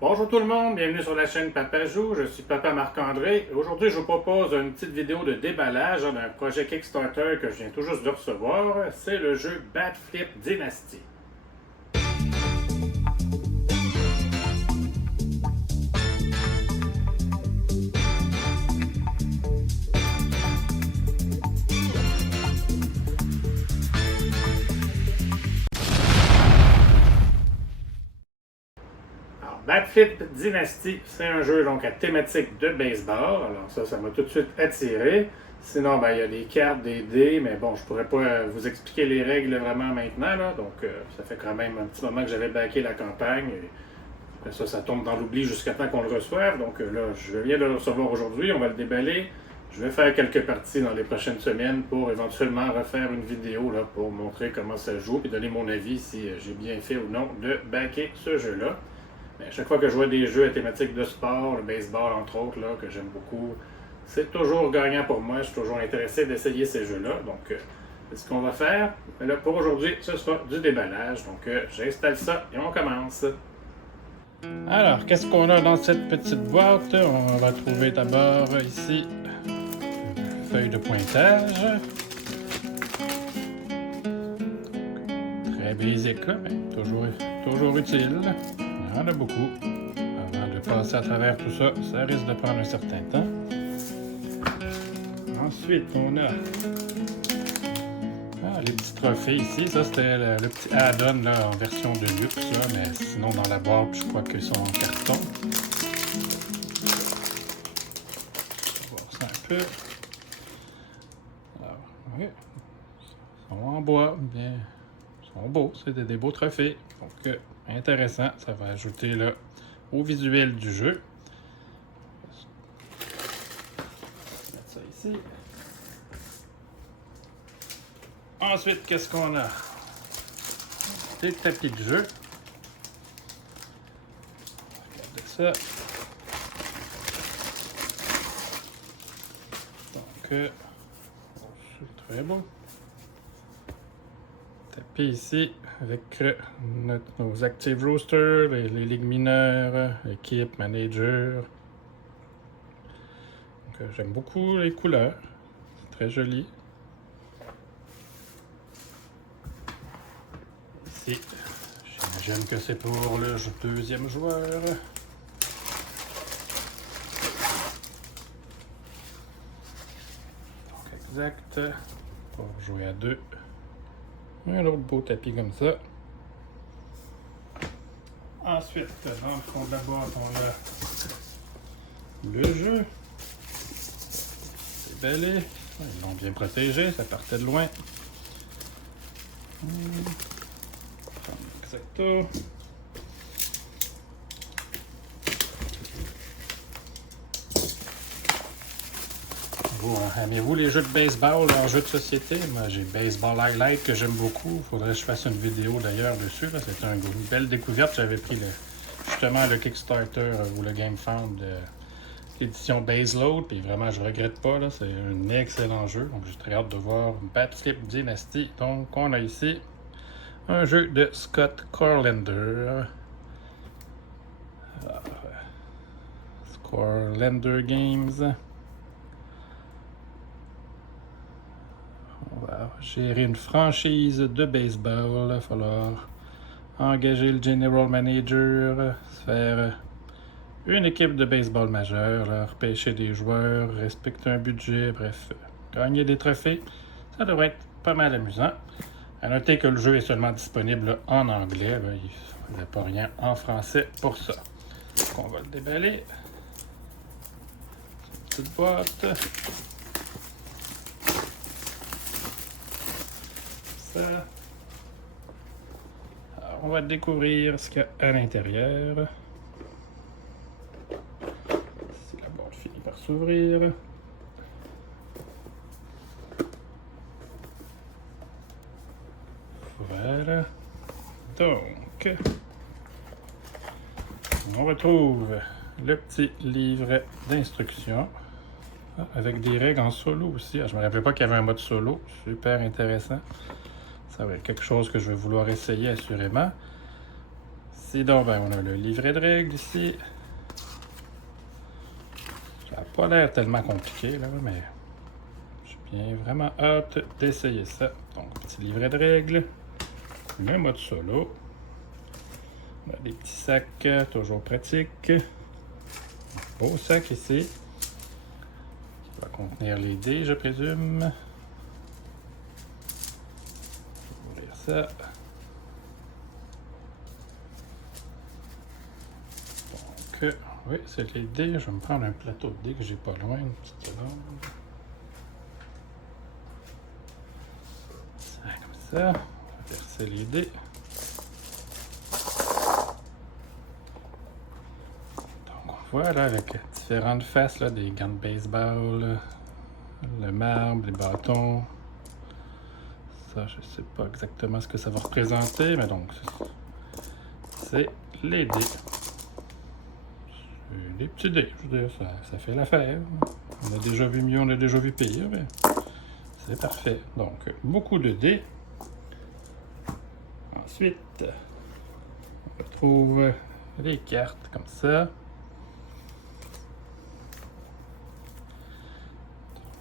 Bonjour tout le monde, bienvenue sur la chaîne Papa Joue, je suis Papa Marc-André. Aujourd'hui, je vous propose une petite vidéo de déballage d'un projet Kickstarter que je viens tout juste de recevoir. C'est le jeu Batflip Dynasty. Batflip Dynasty, c'est un jeu donc à thématique de baseball. Alors ça m'a tout de suite attiré. Sinon, il y a des cartes, des dés, mais bon, je pourrais pas vous expliquer les règles vraiment maintenant. Là. Donc, ça fait quand même un petit moment que j'avais backé la campagne. Et après ça tombe dans l'oubli jusqu'à temps qu'on le reçoive. Donc là, je viens de le recevoir aujourd'hui. On va le déballer. Je vais faire quelques parties dans les prochaines semaines pour éventuellement refaire une vidéo là, pour montrer comment ça joue et donner mon avis si j'ai bien fait ou non de backer ce jeu-là. Mais à chaque fois que je vois des jeux à thématique de sport, le baseball entre autres, là, que j'aime beaucoup, c'est toujours gagnant pour moi. Je suis toujours intéressé d'essayer ces jeux-là. Donc, c'est ce qu'on va faire. Mais là, pour aujourd'hui, ce sera du déballage. Donc, j'installe ça et on commence. Alors, qu'est-ce qu'on a dans cette petite boîte? On va trouver d'abord ici une feuille de pointage. Très basique, là, mais toujours utile. Il y en a beaucoup. Avant de passer à travers tout ça, ça risque de prendre un certain temps. Ensuite, on a les petits trophées ici. Ça, c'était le petit add-on en version de luxe, là, mais sinon, dans la boîte, je crois qu'ils sont en carton. On va voir ça un peu. Alors, oui, ils sont en bois, bien. Ils sont beaux, c'est des beaux trophées. Donc, intéressant, ça va ajouter là, au visuel du jeu. Je vais mettre ça ici. Ensuite, qu'est-ce qu'on a? Des tapis de jeu. Regardez ça. Donc, c'est très beau. Tapis ici avec nos Active Roosters, les ligues mineures, équipe, manager. J'aime beaucoup les couleurs, c'est très joli. Ici, j'imagine que c'est pour le deuxième joueur. Donc exact, pour jouer à deux. Un autre beau tapis comme ça. Ensuite, dans le fond de la boîte, on a le jeu. C'est bellé. Ils l'ont bien protégé, ça partait de loin. Exacto. Aimez-vous les jeux de baseball en jeu de société? Moi, j'ai Baseball Highlight que j'aime beaucoup. Il faudrait que je fasse une vidéo d'ailleurs dessus. C'est une belle découverte. J'avais pris justement le Kickstarter ou le GameFound de l'édition Baseload. Puis vraiment, je regrette pas. C'est un excellent jeu. Donc, j'ai très hâte de voir Batflip Dynasty. Donc, on a ici un jeu de Scott Corlander. Corlander Games. On va gérer une franchise de baseball. Il va falloir engager le general manager, faire une équipe de baseball majeure, repêcher des joueurs, respecter un budget, bref, gagner des trophées. Ça devrait être pas mal amusant. À noter que le jeu est seulement disponible en anglais. Là, il n'y a pas rien en français pour ça. Donc on va le déballer. Une petite boîte. Alors, on va découvrir ce qu'il y a à l'intérieur. Si la boîte finit par s'ouvrir. Voilà. Donc, on retrouve le petit livret d'instructions. Avec des règles en solo aussi. Je ne me rappelais pas qu'il y avait un mode solo. Super intéressant. Ça va être quelque chose que je vais vouloir essayer assurément. Sinon, ben, on a le livret de règles ici. Ça n'a pas l'air tellement compliqué, là, mais j'ai bien vraiment hâte d'essayer ça. Donc, petit livret de règles. Le mode solo. On a des petits sacs, toujours pratiques. Un beau sac ici. Qui va contenir les dés, je présume. Je vais ouvrir ça. Donc, oui, c'est les dés. Je vais me prendre un plateau de dés que j'ai pas loin. Une petite seconde. Ça, comme ça. On va verser les dés. Voilà, avec différentes faces, là, des gants de baseball, le marbre, les bâtons. Ça, je sais pas exactement ce que ça va représenter, mais donc, c'est les dés. C'est des petits dés, je veux dire, ça fait l'affaire. On a déjà vu mieux, on a déjà vu pire, mais c'est parfait. Donc, beaucoup de dés. Ensuite, on retrouve les cartes comme ça.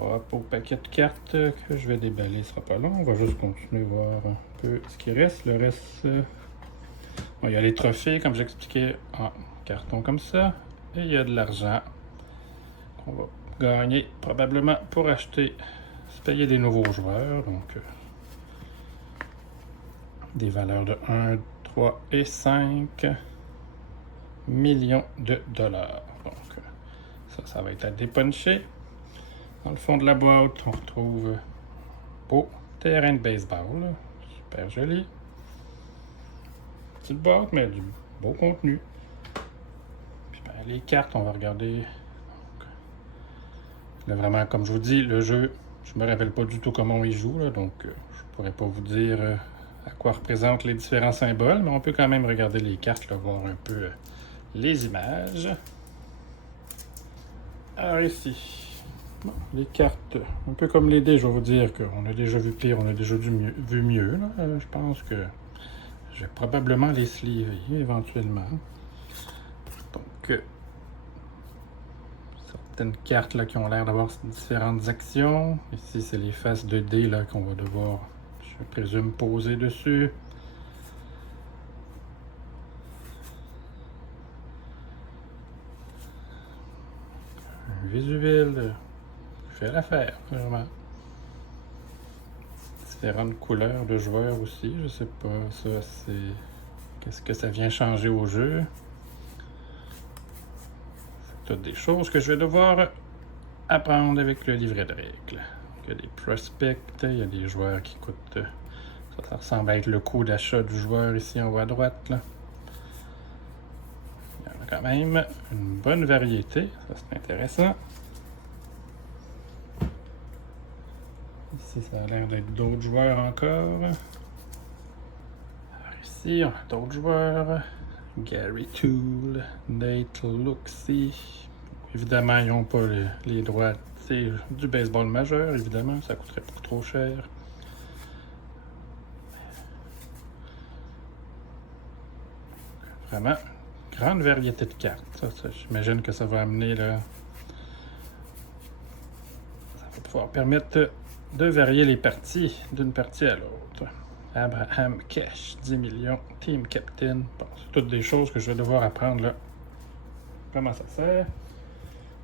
Hop, au paquet de cartes que je vais déballer, ce sera pas long. On va juste continuer à voir un peu ce qui reste. Le reste, bon, il y a les trophées, comme j'expliquais, en carton comme ça. Et il y a de l'argent qu'on va gagner probablement pour acheter, se payer des nouveaux joueurs. Donc, des valeurs de 1, 3 et 5 millions de dollars. Donc, ça va être à dépuncher. Dans le fond de la boîte, on retrouve un beau terrain de baseball. Super joli. Petite boîte, mais du beau contenu. Puis ben, les cartes, on va regarder. Donc, là, vraiment, comme je vous dis, le jeu, je me rappelle pas du tout comment on y joue. Là, donc, je pourrais pas vous dire à quoi représentent les différents symboles, mais on peut quand même regarder les cartes, là, voir un peu les images. Alors ici. Bon, les cartes, un peu comme les dés, je vais vous dire qu'on a déjà vu pire, on a déjà vu mieux. Là. Je pense que je vais probablement les sleever éventuellement. Donc, certaines cartes là, qui ont l'air d'avoir différentes actions. Ici, c'est les faces de dés là, qu'on va devoir, je présume, poser dessus. Un visuel. Fait l'affaire, vraiment. Différentes couleurs de joueurs aussi, je sais pas, ça c'est... Qu'est-ce que ça vient changer au jeu? C'est toutes des choses que je vais devoir apprendre avec le livret de règles. Il y a des prospects, il y a des joueurs qui coûtent... Ça ressemble à être le coût d'achat du joueur ici en haut à droite, là. Il y en a quand même une bonne variété, ça c'est intéressant. Ici, ça a l'air d'être d'autres joueurs encore. Alors ici, on a d'autres joueurs. Gary Toole, Nate Luxy. Évidemment, ils n'ont pas les droits du baseball majeur, évidemment. Ça coûterait beaucoup trop cher. Vraiment, grande variété de cartes. Ça, j'imagine que ça va amener là. Ça va pouvoir permettre de varier les parties d'une partie à l'autre. Abraham Cash, 10 millions, Team Captain. Bon, c'est toutes des choses que je vais devoir apprendre là. Comment ça sert?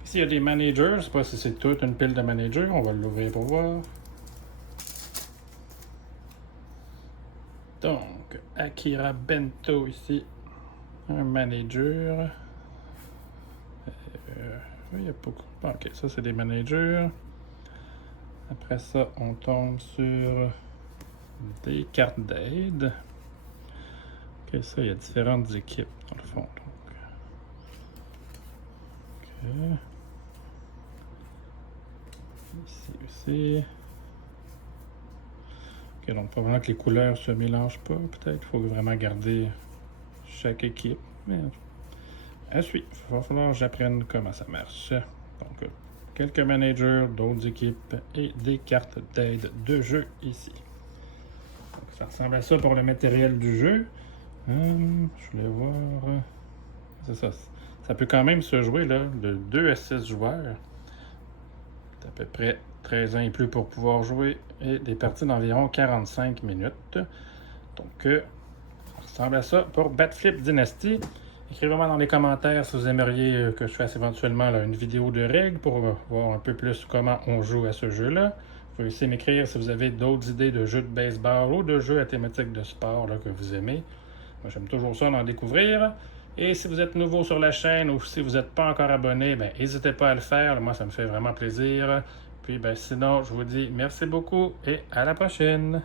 Ici, il y a des managers. Je ne sais pas si c'est toute une pile de managers. On va l'ouvrir pour voir. Donc, Akira Bento ici. Un manager. Oui, il y a beaucoup. Ok, ça c'est des managers. Après ça, on tombe sur des cartes d'aide. Ok, ça, il y a différentes équipes dans le fond. Donc. Ok. Ici aussi. Ok, donc probablement que les couleurs se mélangent pas, peut-être. Il faut vraiment garder chaque équipe. Mais à suivre. Il va falloir que j'apprenne comment ça marche. Donc, quelques managers, d'autres équipes et des cartes d'aide de jeu ici. Donc, ça ressemble à ça pour le matériel du jeu. Je voulais voir. C'est ça. Ça peut quand même se jouer là, de 2 à 6 joueurs. C'est à peu près 13 ans et plus pour pouvoir jouer. Et des parties d'environ 45 minutes. Donc, ça ressemble à ça pour Batflip Dynasty. Écrivez-moi dans les commentaires si vous aimeriez que je fasse éventuellement là, une vidéo de règles pour voir un peu plus comment on joue à ce jeu-là. Vous pouvez aussi m'écrire si vous avez d'autres idées de jeux de baseball ou de jeux à thématique de sport là, que vous aimez. Moi, j'aime toujours ça d'en découvrir. Et si vous êtes nouveau sur la chaîne ou si vous n'êtes pas encore abonné, n'hésitez pas à le faire. Moi, ça me fait vraiment plaisir. Puis sinon, je vous dis merci beaucoup et à la prochaine.